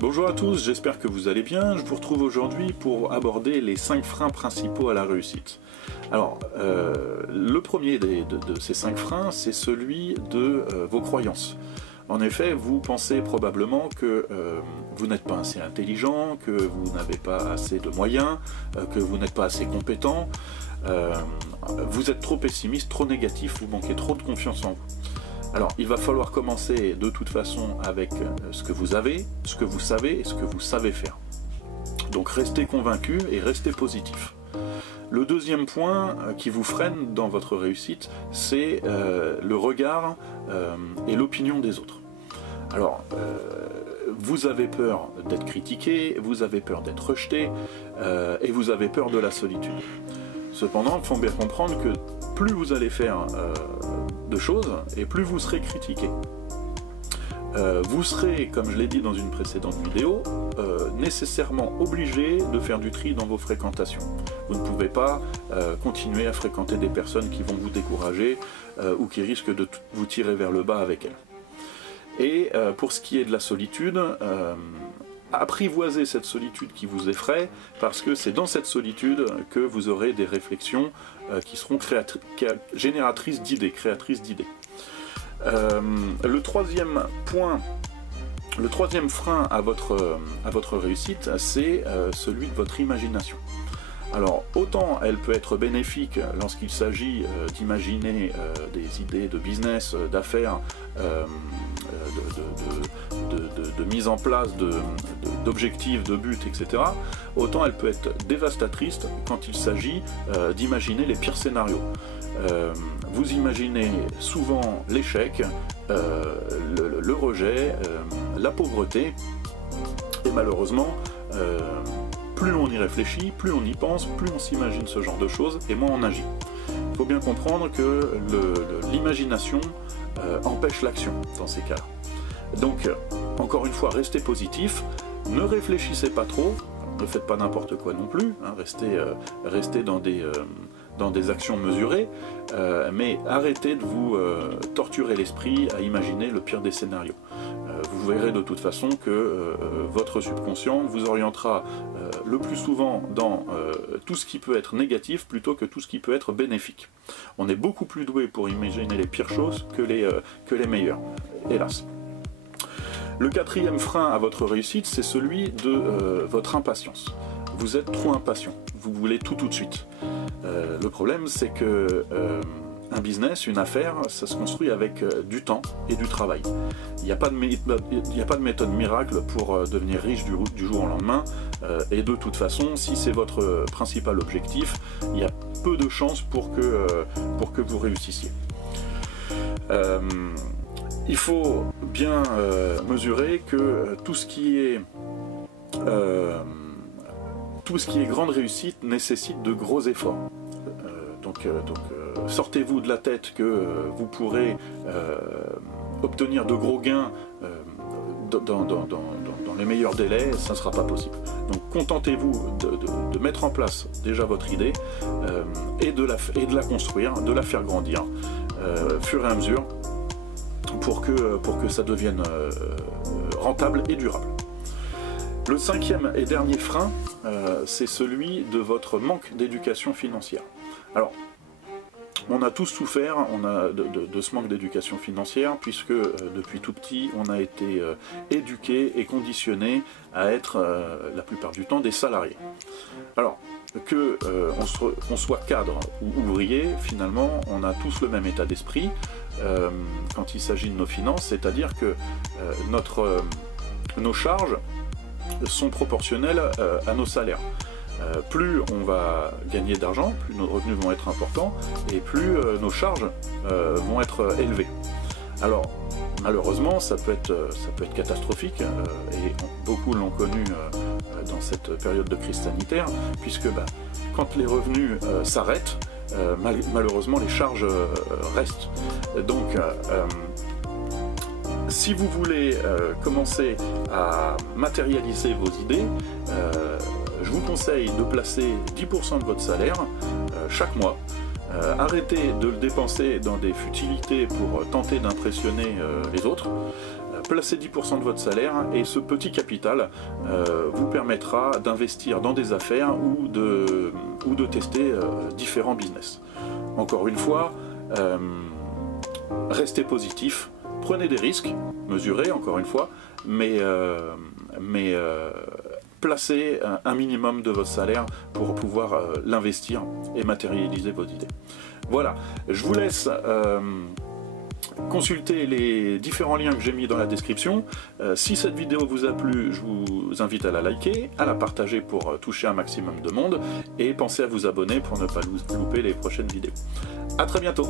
Bonjour à tous, j'espère que vous allez bien. Je vous retrouve aujourd'hui pour aborder les 5 freins principaux à la réussite. Alors, le premier de ces 5 freins, c'est celui de vos croyances. En effet, vous pensez probablement que vous n'êtes pas assez intelligent, que vous n'avez pas assez de moyens, que vous n'êtes pas assez compétent. Vous êtes trop pessimiste, trop négatif, vous manquez trop de confiance en vous. Alors, il va falloir commencer de toute façon avec ce que vous avez, ce que vous savez et ce que vous savez faire. Donc restez convaincu et restez positif. Le deuxième point qui vous freine dans votre réussite, c'est le regard et l'opinion des autres. Alors, vous avez peur d'être critiqué, vous avez peur d'être rejeté et vous avez peur de la solitude. Cependant, il faut bien comprendre que plus vous allez faire de choses et plus vous serez critiqué. Vous serez, comme je l'ai dit dans une précédente vidéo, nécessairement obligé de faire du tri dans vos fréquentations. Vous ne pouvez pas continuer à fréquenter des personnes qui vont vous décourager ou qui risquent de vous tirer vers le bas avec elles. Et pour ce qui est de la solitude, apprivoisez cette solitude qui vous effraie, parce que c'est dans cette solitude que vous aurez des réflexions qui seront génératrices d'idées, créatrices d'idées. Le troisième point, le troisième frein à votre réussite, c'est celui de votre imagination. Alors, autant elle peut être bénéfique lorsqu'il s'agit d'imaginer des idées de business, d'affaires, de mise en place d'objectifs, de buts, etc. Autant elle peut être dévastatrice quand il s'agit d'imaginer les pires scénarios. Vous imaginez souvent l'échec, le rejet, la pauvreté, et malheureusement, plus on y réfléchit, plus on y pense, plus on s'imagine ce genre de choses, et moins on agit. Il faut bien comprendre que l'imagination empêche l'action dans ces cas-là. Donc, encore une fois, restez positif, ne réfléchissez pas trop, ne faites pas n'importe quoi non plus, hein, restez dans des actions mesurées, mais arrêtez de vous torturer l'esprit à imaginer le pire des scénarios. Vous verrez de toute façon que votre subconscient vous orientera le plus souvent dans tout ce qui peut être négatif plutôt que tout ce qui peut être bénéfique. On est beaucoup plus doué pour imaginer les pires choses que les meilleures, hélas. Le quatrième frein à votre réussite, c'est celui de votre impatience. Vous êtes trop impatient, vous voulez tout de suite. Le problème, c'est que un business, une affaire, ça se construit avec du temps et du travail. Il n'y a pas de méthode miracle pour devenir riche du jour au lendemain, et de toute façon, si c'est votre principal objectif, il y a peu de chances pour que vous réussissiez. Il faut bien mesurer que tout ce qui est grande réussite nécessite de gros efforts. Donc sortez-vous de la tête que vous pourrez obtenir de gros gains dans les meilleurs délais, ça ne sera pas possible. Donc contentez-vous de mettre en place déjà votre idée et de la construire, de la faire grandir fur et à mesure pour que ça devienne rentable et durable. Le cinquième et dernier frein, c'est celui de votre manque d'éducation financière. Alors, on a tous souffert de ce manque d'éducation financière, puisque depuis tout petit, on a été éduqué et conditionné à être, la plupart du temps, des salariés. Alors, qu'on soit cadre ou ouvrier, finalement, on a tous le même état d'esprit quand il s'agit de nos finances, c'est-à-dire que nos charges sont proportionnelles à nos salaires. Plus on va gagner d'argent, plus nos revenus vont être importants et plus nos charges vont être élevées. Alors malheureusement ça peut être catastrophique et beaucoup l'ont connu dans cette période de crise sanitaire, puisque quand les revenus s'arrêtent, malheureusement les charges restent. Donc si vous voulez commencer à matérialiser vos idées, je vous conseille de placer 10% de votre salaire chaque mois. Arrêtez de le dépenser dans des futilités pour tenter d'impressionner les autres, placez 10% de votre salaire et ce petit capital vous permettra d'investir dans des affaires ou de tester différents business. Encore une fois, restez positif, prenez des risques, mesurez encore une fois, mais placez un minimum de votre salaire pour pouvoir l'investir et matérialiser vos idées. Voilà, je vous laisse consulter les différents liens que j'ai mis dans la description. Si cette vidéo vous a plu, je vous invite à la liker, à la partager pour toucher un maximum de monde et pensez à vous abonner pour ne pas louper les prochaines vidéos. A très bientôt.